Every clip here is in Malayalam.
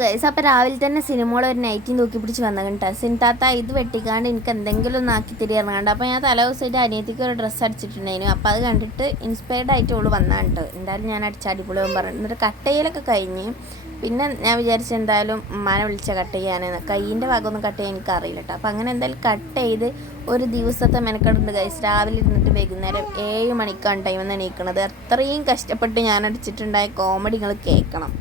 ഗൈസ് അപ്പോൾ രാവിലെ തന്നെ സിനിമകൾ ഒരു നൈറ്റി തൂക്കി പിടിച്ച് വന്നു കേട്ടോ. സിൻതാത്ത ഇത് വെട്ടിക്കാണ്ട് എനിക്ക് എന്തെങ്കിലും ഒന്ന് ആക്കി തിരിയിറങ്ങാണ്ട് അപ്പോൾ ഞാൻ തലേ ദിവസമായിട്ട് അനിയത്തിക്ക് ഒരു ഡ്രസ്സ് അടിച്ചിട്ടുണ്ടായിരുന്നു. അപ്പോൾ അത് കണ്ടിട്ട് ഇൻസ്പയർഡ് ആയിട്ട് ഓൾ വന്നാണ് കേട്ടോ. എന്തായാലും ഞാൻ അടിച്ച അടിപൊളിയാവും പറഞ്ഞു. എന്നിട്ട് കട്ടയിലൊക്കെ കഴിഞ്ഞ്. പിന്നെ ഞാൻ വിചാരിച്ചു എന്തായാലും ഉമ്മാനെ വിളിച്ച കട്ട് ചെയ്യാനെന്ന് കയ്യിന്റെ ഭാഗമൊന്നും കട്ട് ചെയ്യാൻ എനിക്ക് അറിയില്ല കേട്ടോ. അപ്പോൾ അങ്ങനെ എന്തായാലും കട്ട് ചെയ്ത് ഒരു ദിവസത്തെ മെനക്കെടുണ്ട് ഗൈസ് രാവിലെ ഇരുന്നിട്ട് വൈകുന്നേരം ഏഴ് മണിക്കാണ് ടൈം എന്നാണ് എണീക്കണത്. അത്രയും കഷ്ടപ്പെട്ട് ഞാൻ അടിച്ചിട്ടുണ്ടായ കോമഡി നിങ്ങൾ കേൾക്കണം.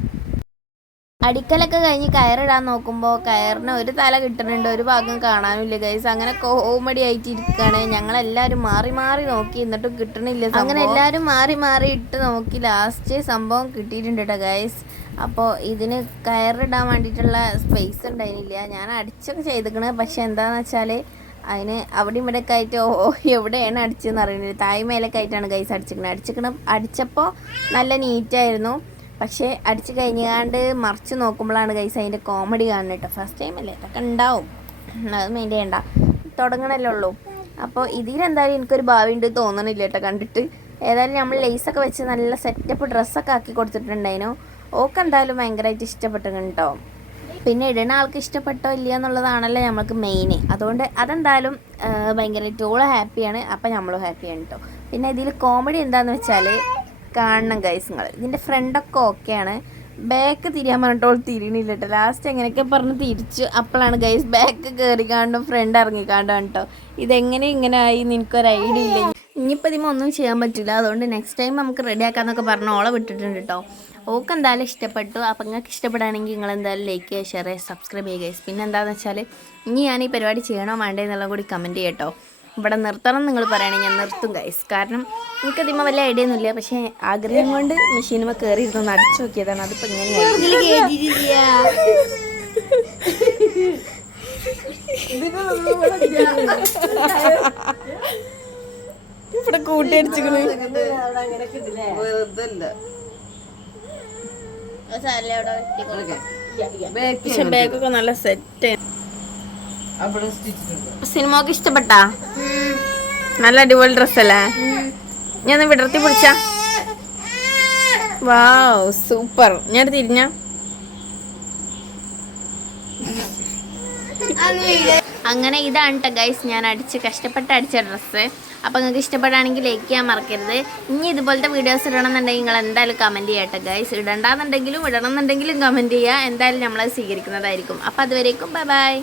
അടിക്കലൊക്കെ കഴിഞ്ഞ് കയറിടാൻ നോക്കുമ്പോൾ കയറിന് ഒരു തല കിട്ടുന്നുണ്ട് ഒരു ഭാഗം കാണാനുമില്ല ഗൈസ് അങ്ങനെ കോമഡി ആയിട്ട് ഇരിക്കുകയാണ് ഞങ്ങളെല്ലാവരും മാറി മാറി നോക്കി എന്നിട്ടും കിട്ടണില്ല അങ്ങനെ എല്ലാവരും മാറി മാറി ഇട്ട് നോക്കി ലാസ്റ്റ് സംഭവം കിട്ടിയിട്ടുണ്ട് കേട്ടോ ഗൈസ് അപ്പോൾ ഇതിന് കയറിടാൻ വേണ്ടിയിട്ടുള്ള സ്പേസ് ഉണ്ടായിരുന്നില്ല. ഞാൻ അടിച്ചൊക്കെ ചെയ്തിക്കണ്. പക്ഷെ എന്താണെന്ന് വെച്ചാൽ അതിന് അവിടെ ഇവിടെ ആയിട്ട് ഓ എവിടെയാണ് അടിച്ചതെന്ന് അറിയുന്നില്ല. തായ് മേലൊക്കെ ആയിട്ടാണ് ഗൈസ് അടിച്ചിരിക്കുന്നത് അടിച്ചിക്കണ അടിച്ചപ്പോൾ നല്ല നീറ്റായിരുന്നു പക്ഷേ അടിച്ച് കഴിഞ്ഞാണ്ട് മറിച്ച് നോക്കുമ്പോഴാണ് ഗൈസ് അതിന്റെ കോമഡി കാണുന്നത് കേട്ടോ ഫസ്റ്റ് ടൈം അല്ലേ? അതൊക്കെ ഉണ്ടാവും. അത് മെയിന്റെ ചെയ്യണ്ട. തുടങ്ങണല്ലേ ഉള്ളൂ. അപ്പോൾ ഇതിലെന്തായാലും എനിക്കൊരു ഭാവി ഉണ്ട് തോന്നണില്ല കേട്ടോ കണ്ടിട്ട് ഏതായാലും നമ്മൾ ലേസൊക്കെ വെച്ച് നല്ല സെറ്റപ്പ് ഡ്രസ്സൊക്കെ ആക്കി കൊടുത്തിട്ടുണ്ടായിരുന്നു. ഓക്ക് എന്തായാലും ഭയങ്കരമായിട്ട് ഇഷ്ടപ്പെട്ടിട്ടുണ്ട് കേട്ടോ പിന്നെ ഇടുന്ന ആൾക്ക് ഇഷ്ടപ്പെട്ടോ ഇല്ല എന്നുള്ളതാണല്ലോ നമ്മൾക്ക് മെയിൻ അതുകൊണ്ട് അതെന്തായാലും ഭയങ്കരമായിട്ട് ഓൾ ഹാപ്പിയാണ് അപ്പം നമ്മളും ഹാപ്പിയാണ് കേട്ടോ പിന്നെ ഇതിൽ കോമഡി എന്താണെന്ന് വെച്ചാൽ കാണണം ഗൈസ് നിങ്ങൾ ഇതിന്റെ ഫ്രണ്ടൊക്കെ ഓക്കെയാണ് ബാക്ക് തിരിയാൻ പറഞ്ഞിട്ടോൾ തിരിയണില്ല കേട്ടോ ലാസ്റ്റ് എങ്ങനെയൊക്കെ പറഞ്ഞ് തിരിച്ചു അപ്പോഴാണ് ഗൈസ് ബാക്ക് കയറി കാണണം ഫ്രണ്ട് ഇറങ്ങി കാണും കേട്ടോ ഇതെങ്ങനെ ഇങ്ങനെ ആയി എനിക്കൊരു ഐഡിയ ഇല്ല. ഇനിയിപ്പോൾ ഇതിമ ഒന്നും ചെയ്യാൻ പറ്റില്ല. അതുകൊണ്ട് നെക്സ്റ്റ് ടൈം നമുക്ക് റെഡി ആക്കാന്നൊക്കെ പറഞ്ഞ ഓളെ വിട്ടിട്ടുണ്ട് കേട്ടോ ഓക്ക് എന്തായാലും ഇഷ്ടപ്പെട്ടു. അപ്പം നിങ്ങൾക്ക് ഇഷ്ടപ്പെടുകയാണെങ്കിൽ നിങ്ങൾ എന്തായാലും ലൈക്ക് ചെയ്യുക ഷെയർ ചെയ്യുക സബ്സ്ക്രൈബ് ചെയ്യുക പിന്നെ എന്താണെന്ന് വെച്ചാൽ ഇനി ഞാൻ ഈ പരിപാടി ചെയ്യണോ വേണ്ടേ എന്നുള്ളത് കൂടി കമന്റ് ചെയ്യട്ടോ ഇവിടെ നിർത്തണം നിങ്ങൾ പറയുകയാണെങ്കിൽ ഞാൻ നിർത്തും ഗൈസ് കാരണം എനിക്ക് ഇതിമ്മ വലിയ ഐഡിയ ഒന്നുമില്ല. പക്ഷേ ആഗ്രഹം കൊണ്ട് മെഷീനുമ കയറി ഇരുന്ന് അടിച്ചു നോക്കിയതാണ്. അതിപ്പോൾ ഇങ്ങനെ ഇവിടെ കൂട്ടി അടിച്ചിക്കണ് പക്ഷെ ബാഗൊക്കെ നല്ല സെറ്റ് സിനിമ ഒക്കെ ഇഷ്ടപ്പെട്ടാ? നല്ല അടിപൊളി ഡ്രസ്സല്ലേ? ഞാൻ വിടർത്തി പിടിച്ച. Wow super. ഞാൻ തിരിഞ്ഞ. അങ്ങനെ ഇതാണ് കേട്ടോ ഗൈസ് ഞാൻ അടിച്ച് കഷ്ടപ്പെട്ട് അടിച്ച ഡ്രസ്സ്. അപ്പോൾ നിങ്ങൾക്ക് ഇഷ്ടപ്പെടുകയാണെങ്കിൽ ലൈക്ക് ചെയ്യാൻ മറക്കരുത്. ഇനി ഇതുപോലത്തെ വീഡിയോസ് ഇടണമെന്നുണ്ടെങ്കിൽ നിങ്ങൾ എന്തായാലും കമന്റ് ചെയ്യട്ടെ ഗൈസ് ഇടണ്ടെന്നുണ്ടെങ്കിലും ഇടണമെന്നുണ്ടെങ്കിലും കമന്റ് ചെയ്യുക എന്തായാലും നമ്മളത് സ്വീകരിക്കുന്നതായിരിക്കും. അപ്പോൾ അതുവരേക്കും ബൈ ബൈ